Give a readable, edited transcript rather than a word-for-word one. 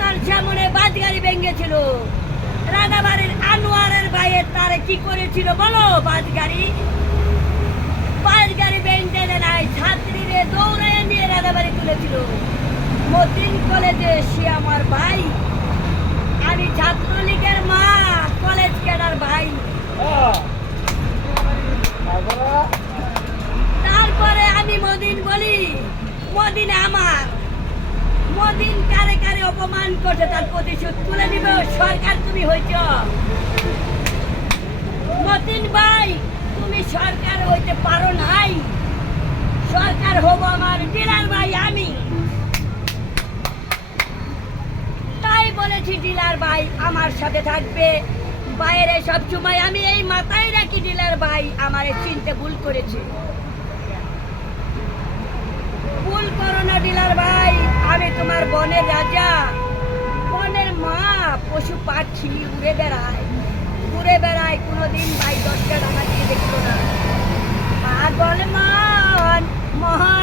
তার সামনে বাস গাড়ি ভেঙেছিল। রানাবাড়ির আনোয়ারের ভাইয়ের তারে কি করেছিল বলো? বাস গাড়ি ভেঙে নাই, ছাত্রীরে দৌড়াইয়া নিয়ে রানাবাড়ি তুলেছিল। মতিন কলেজে সে আমার ভাই, আমি ছাত্রলীগের মা, কলেজ ক্যাডার ভাই। তারপরে আমি মদিন বলি, মদিন আমার, মদিন কারে কারে অপমান করছে তার প্রতিশোধ তুলে নিবে সরকার তুমি হইছ। মতিন ভাই তুমি সরকার হইতে পারো নাই, সরকার হব আমার ডিলার ভাই আমি। তাই বলেছি ডিলার ভাই আমার সাথে থাকবে বাইরে সব সময়। আমি এই মাথায় রাখি ডিলার ভাই আমার চিনতে ভুল করেছে। ভুল করো না ডিলার ভাই, আমি তোমার বনের রাজা, বনের মা। পশু পাখি উড়ে বেড়ায় কোনোদিন ভাই 10টা ডানা দিয়ে দেখলো না। আর বলে মহান মহান